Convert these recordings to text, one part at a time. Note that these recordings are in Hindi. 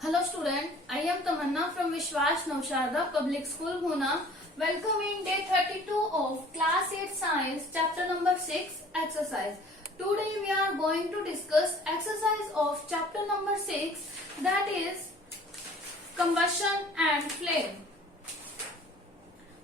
Hello student, I am Tamanna from Vishwas Navsharda Public School, Pune. Welcome in day 32 of class 8 science chapter number 6 exercise. Today we are going to discuss exercise of chapter number 6, that is combustion and flame.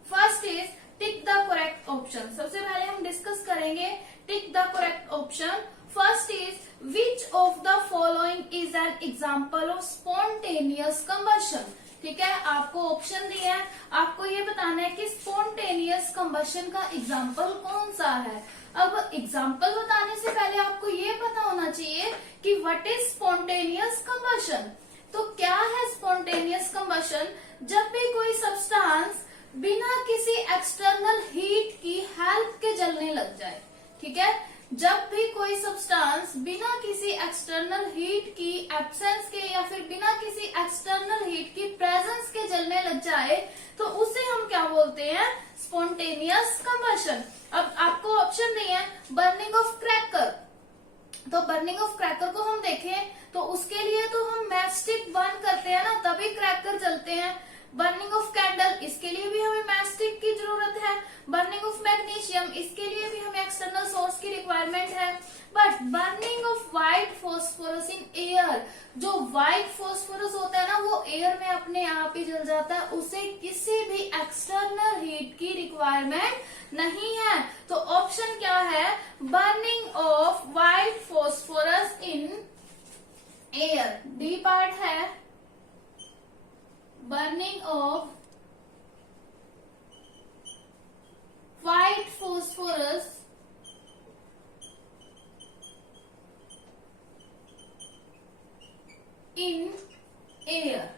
First is tick the correct option. सबसे पहले हम डिस्कस करेंगे tick the correct option. First is which of the following is an example of spontaneous combustion. ठीक है, आपको ऑप्शन दिया है, आपको ये बताना है कि स्पॉन्टेनियस कंबशन का एग्जाम्पल कौन सा है. अब एग्जाम्पल बताने से पहले आपको ये पता होना चाहिए कि व्हाट इज स्पॉन्टेनियस कंबशन. तो क्या है स्पॉन्टेनियस कंबशन? जब भी कोई सब्सटेंस बिना किसी एक्सटर्नल हीट की हेल्प के जलने लग जाए. ठीक है, जब भी कोई सब्सटेंस बिना किसी एक्सटर्नल हीट की एब्सेंस के या फिर बिना किसी एक्सटर्नल हीट की प्रेजेंस के जलने लग जाए तो उसे हम क्या बोलते हैं? Spontaneous combustion. अब आपको ऑप्शन दिए हैं बर्निंग ऑफ क्रैकर. तो बर्निंग ऑफ क्रैकर को हम देखें तो उसके लिए तो हम मैचस्टिक बर्न करते हैं ना, तभी क्रैकर जलते हैं. बर्निंग ऑफ कैंडल, इसके लिए भी हमें मैचस्टिक की जरूरत है. बर्निंग ऑफ मैग्नीशियम, इसके लिए भी हमें एक्सटर्नल सोर्स की रिक्वायरमेंट है. But burning of white phosphorus in air, जो व्हाइट फॉस्फोरस होता है ना वो एयर में अपने आप ही जल जाता है, उसे किसी भी एक्सटर्नल हीट की रिक्वायरमेंट नहीं है. तो ऑप्शन क्या है? Burning of white phosphorus in air. D part है burning of white phosphorus in air.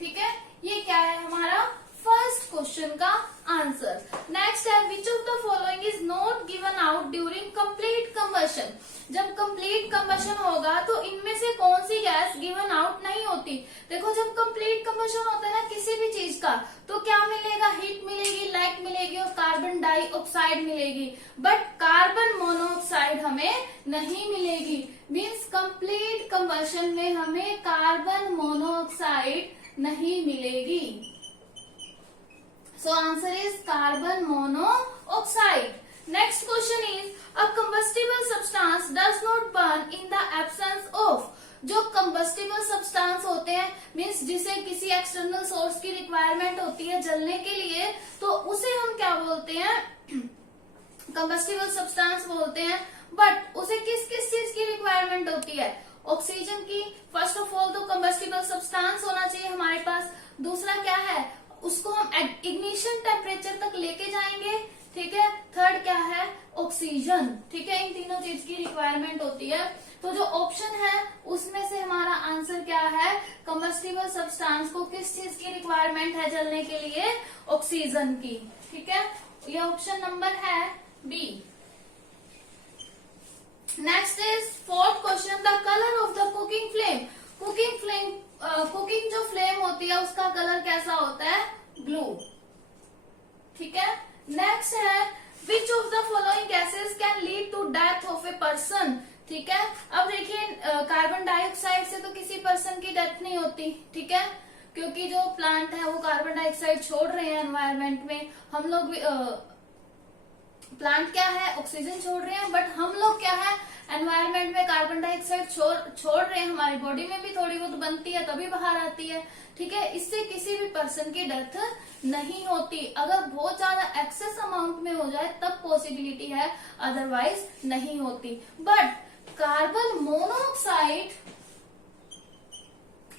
ठीक है, ये क्या है हमारा फर्स्ट क्वेश्चन का आंसर. नेक्स्ट है which of the following is not given out during complete combustion. जब कंप्लीट कंबशन होगा तो इनमें से कौन सी गैस गिवन आउट नहीं होती? देखो, जब कंप्लीट कंबशन होता है ना किसी भी चीज का, तो क्या मिलेगा? हीट मिलेगी, लाइट मिलेगी और कार्बन डाइऑक्साइड मिलेगी. बट कार्बन मोनोऑक्साइड हमें नहीं मिलेगी. मीन्स कंप्लीट कंबशन में हमें कार्बन मोनोऑक्साइड नहीं मिलेगी. So answer is carbon monoxide. Next question is a combustible substance does not burn in the absence of. जो combustible substance होते हैं मीन्स जिसे किसी एक्सटर्नल सोर्स की रिक्वायरमेंट होती है जलने के लिए, तो उसे हम क्या बोलते हैं? combustible substance बोलते हैं. बट उसे किस किस चीज की रिक्वायरमेंट होती है? ऑक्सीजन की. फर्स्ट ऑफ ऑल तो combustible substance होना चाहिए हमारे पास. दूसरा क्या है? उसको हम इग्निशन टेम्परेचर तक लेके जाएंगे. ठीक है, थर्ड क्या है? ऑक्सीजन. ठीक है, इन तीनों चीज की रिक्वायरमेंट होती है. तो जो ऑप्शन है उसमें से हमारा आंसर क्या है? कंबस्टिबल सब्सटेंस को किस चीज की रिक्वायरमेंट है जलने के लिए? ऑक्सीजन की. ठीक है, ये ऑप्शन नंबर है B. Next is fourth question, the colour of the cooking flame. Cooking flame, cooking जो फ्लेम होती है उसका कलर कैसा होता है? ब्लू. ठीक है, नेक्स्ट है which of the following gases can lead to death of a person. ठीक है, अब देखिए कार्बन डाइऑक्साइड से तो किसी पर्सन की डेथ नहीं होती. ठीक है, क्योंकि जो प्लांट है वो कार्बन डाइऑक्साइड छोड़ रहे हैं एनवायरमेंट में. हम लोग भी प्लांट क्या है? ऑक्सीजन छोड़ रहे हैं. बट हम लोग क्या है? एनवायरमेंट में कार्बन डाइऑक्साइड छोड़ रहे हैं. हमारी बॉडी में भी थोड़ी बहुत बनती है तभी बाहर आती है. ठीक है, इससे किसी भी पर्सन की डेथ नहीं होती. अगर बहुत ज्यादा एक्सेस अमाउंट में हो जाए तब पॉसिबिलिटी है, अदरवाइज नहीं होती. बट कार्बन मोनोऑक्साइड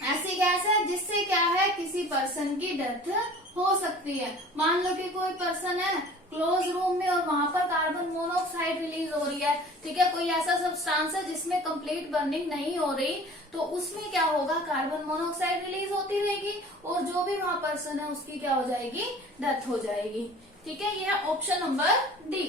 ऐसी गैस है जिससे क्या है? किसी पर्सन की डेथ हो सकती है. मान लो कि कोई पर्सन है क्लोज रूम में और वहां पर कार्बन मोनोऑक्साइड रिलीज हो रही है. ठीक है, कोई ऐसा सब्सटेंस है जिसमें कंप्लीट बर्निंग नहीं हो रही, तो उसमें क्या होगा? कार्बन मोनोऑक्साइड रिलीज होती रहेगी और जो भी वहां पर्सन है उसकी क्या हो जाएगी? डेथ हो जाएगी. ठीक है, यह ऑप्शन नंबर डी.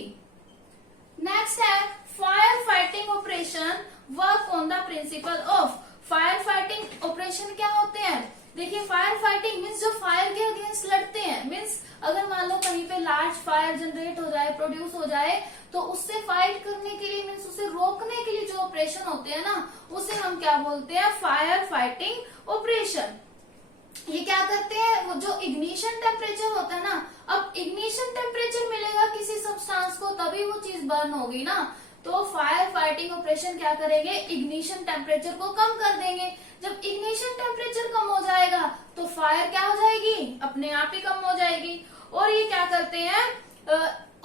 नेक्स्ट है fire fighting operation work on the principle of. Fire fighting operation क्या होते हैं? देखिए, फायर फाइटिंग मीन्स जो फायर के अगेंस्ट लड़ते हैं. मीन्स अगर मान लो कहीं पे लार्ज फायर जनरेट हो जाए, प्रोड्यूस हो जाए, तो उससे फाइट करने के लिए मीन्स उसे रोकने के लिए जो ऑपरेशन होते हैं ना, उसे हम क्या बोलते हैं, फायर फाइटिंग ऑपरेशन। ये क्या करते हैं, वो जो इग्निशन टेम्परेचर होता है ना, अब इग्निशन टेम्परेचर मिलेगा किसी सब्सटेंस को तभी वो चीज बर्न होगी ना, तो फायर फाइटिंग ऑपरेशन क्या करेंगे, इग्निशन टेम्परेचर को कम कर देंगे। जब इग्निशन टेम्परेचर कम हो जाएगा तो फायर क्या हो जाएगी, अपने आप ही कम हो जाएगी। और ये क्या करते हैं,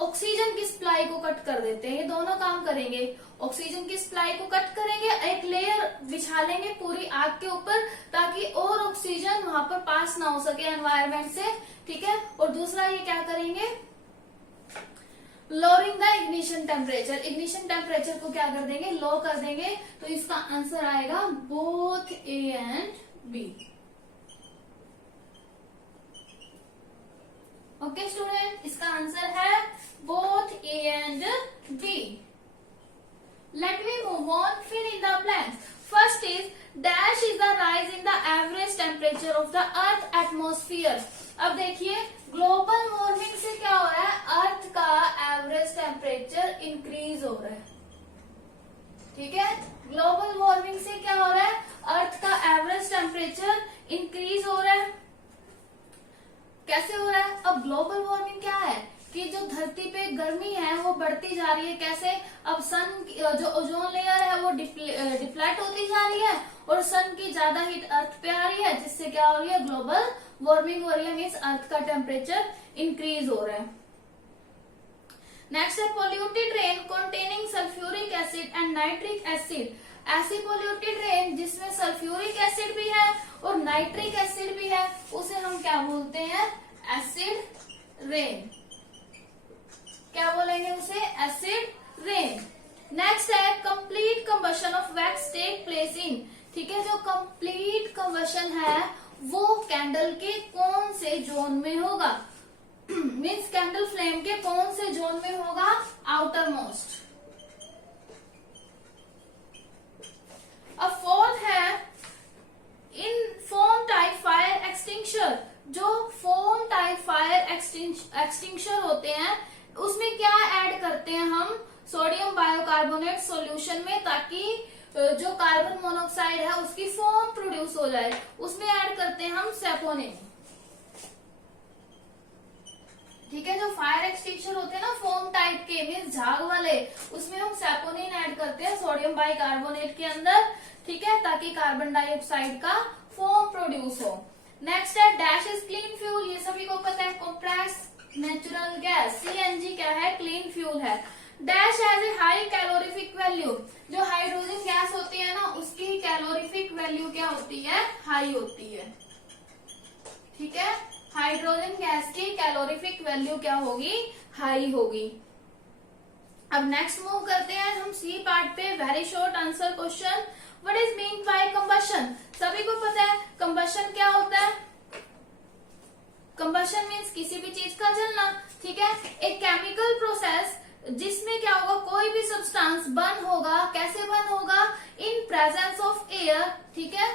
ऑक्सीजन की सप्लाई को कट कर देते हैं। ये दोनों काम करेंगे, ऑक्सीजन की सप्लाई को कट करेंगे, एक लेयर बिछा लेंगे पूरी आग के ऊपर ताकि और ऑक्सीजन वहां पर पास ना हो सके एनवायरमेंट से, ठीक है। और दूसरा ये क्या करेंगे, lowering the ignition temperature, ignition temperature को क्या कर देंगे, लो कर देंगे। तो इसका आंसर आएगा both A and B. Okay student, इसका आंसर है both A and B. Let me move on, fill in the blanks. First is dash is the rise in the average temperature of the earth atmosphere. अब देखिए ग्लोबल वार्मिंग से क्या हो रहा है, अर्थ का एवरेज टेम्परेचर इंक्रीज हो रहा है, ठीक है। ग्लोबल वार्मिंग से क्या हो रहा है, अर्थ का एवरेज टेम्परेचर इंक्रीज हो रहा है। कैसे हो रहा है, अब ग्लोबल वार्मिंग क्या है कि जो धरती पे गर्मी है वो बढ़ती जा रही है। कैसे, अब सन जो ओजोन लेयर है वो डिप्लेट होती जा रही है और सन की ज्यादा हीट अर्थ पे आ रही है, जिससे क्या हो रही है, ग्लोबल वार्मिंग हो रही है, मीन्स अर्थ का टेम्परेचर इंक्रीज हो रहा है। नेक्स्ट है polluted rain containing sulphuric acid and nitric acid. ऐसी पॉल्यूटेड रेन जिसमें सल्फ्यूरिक एसिड भी है और नाइट्रिक एसिड भी है, उसे हम क्या बोलते हैं, एसिड रेन। क्या बोलेंगे उसे, एसिड रेन। नेक्स्ट है complete combustion of wax take place in, ठीक है। जो कंप्लीट कंबशन है वो कैंडल के कौन से जोन में होगा, मीन्स कैंडल फ्लेम के कौन से जोन में होगा, आउटर मोस्ट। अब फोर्थ है इन फोम टाइप फायर एक्सटिंक्शर। जो फोम टाइप फायर एक्सटिंक्शर होते हैं उसमें क्या ऐड करते हैं हम, सोडियम बायोकार्बोनेट सॉल्यूशन में, ताकि जो कार्बन मोनोऑक्साइड है उसकी फोम प्रोड्यूस हो जाए। उसमें ऐड करते हैं हम सेपोनिन, ठीक है। जो फायर एक्सटिंक्शर होते हैं ना फोम टाइप के, मीन्स झाग वाले, उसमें हम सेपोनिन ऐड करते हैं सोडियम बाइकार्बोनेट के अंदर, ठीक है, ताकि कार्बन डाइऑक्साइड का फोम प्रोड्यूस हो। नेक्स्ट है डैश इज क्लीन फ्यूल। ये सभी को पता है, कंप्रेस नेचुरल गैस, सीएनजी क्या है, क्लीन फ्यूल है। Dash has a high calorific value. जो हाइड्रोजन गैस होती है ना उसकी कैलोरीफिक वैल्यू क्या होती है, हाई होती है, ठीक है। हाइड्रोजन गैस की कैलोरीफिक वैल्यू क्या होगी, हाई होगी। अब नेक्स्ट मूव करते हैं हम सी पार्ट पे, very short answer question. What is mean by combustion. सभी को पता है कंबशन क्या होता है, कंबशन मीन्स किसी भी चीज का जलना, ठीक है। एक केमिकल प्रोसेस जिसमें क्या होगा, कोई भी सब्सटेंस बर्न होगा, कैसे बर्न होगा, इन प्रेजेंस ऑफ एयर, ठीक है।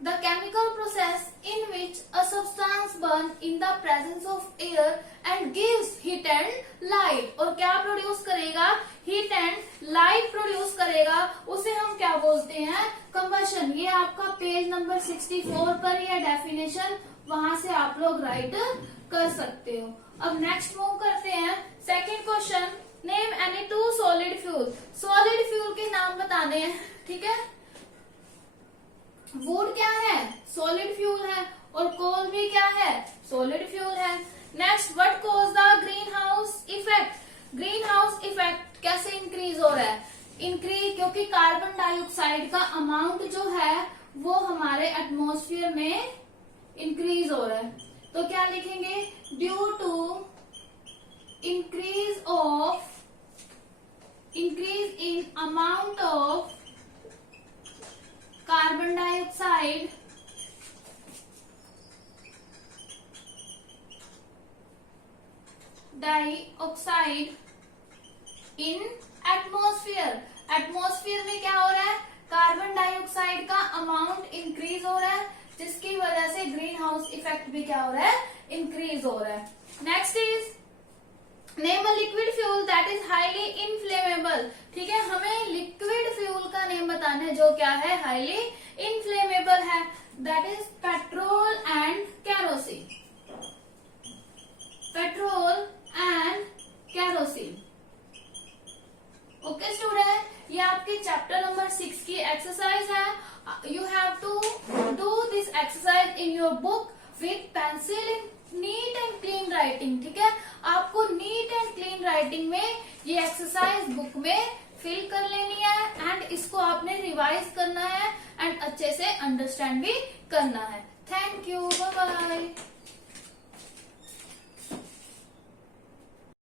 The chemical process in which a substance burn in the presence of air and gives heat and light. और क्या प्रोड्यूस करेगा, हीट एंड लाइट प्रोड्यूस करेगा, उसे हम क्या बोलते हैं, कंबशन। ये आपका पेज नंबर 64 पर यह डेफिनेशन, वहां से आप लोग राइट कर सकते हो। अब नेक्स्ट मूव करते हैं second question, name any two solid fuel. Solid fuel के नाम बताने हैं, ठीक है। वुड क्या है, सॉलिड फ्यूल है, और कोल भी क्या है, सॉलिड फ्यूल है। Next, what cause the green house effect. Green house effect कैसे इंक्रीज हो रहा है, इंक्रीज क्योंकि कार्बन डाइऑक्साइड का अमाउंट जो है वो हमारे एटमॉस्फेयर में इंक्रीज हो रहा है। तो क्या लिखेंगे, due to increase in amount of carbon dioxide in atmosphere। Atmosphere में क्या हो रहा है, कार्बन डाइऑक्साइड का अमाउंट इंक्रीज हो रहा है, जिसकी वजह से ग्रीन हाउस इफेक्ट भी क्या हो रहा है, इंक्रीज हो रहा है। Next is name a liquid fuel that is highly inflammable. ठीक है, हमें लिक्विड फ्यूल का ईंधन है जो क्या है, हाईली इनफ्लेमेबल है, that is petrol and kerosene. Petrol and kerosene. Okay student, ये आपके चैप्टर नंबर 6 की एक्सरसाइज है। You have to do this exercise in your book with pencil in neat and clean writing. ठीक है, आपको नीट एंड क्लीन राइटिंग में ये एक्सरसाइज बुक में फिल कर लेनी है एंड इसको आपने रिवाइज करना है एंड अच्छे से अंडरस्टैंड भी करना है। Thank you, bye bye.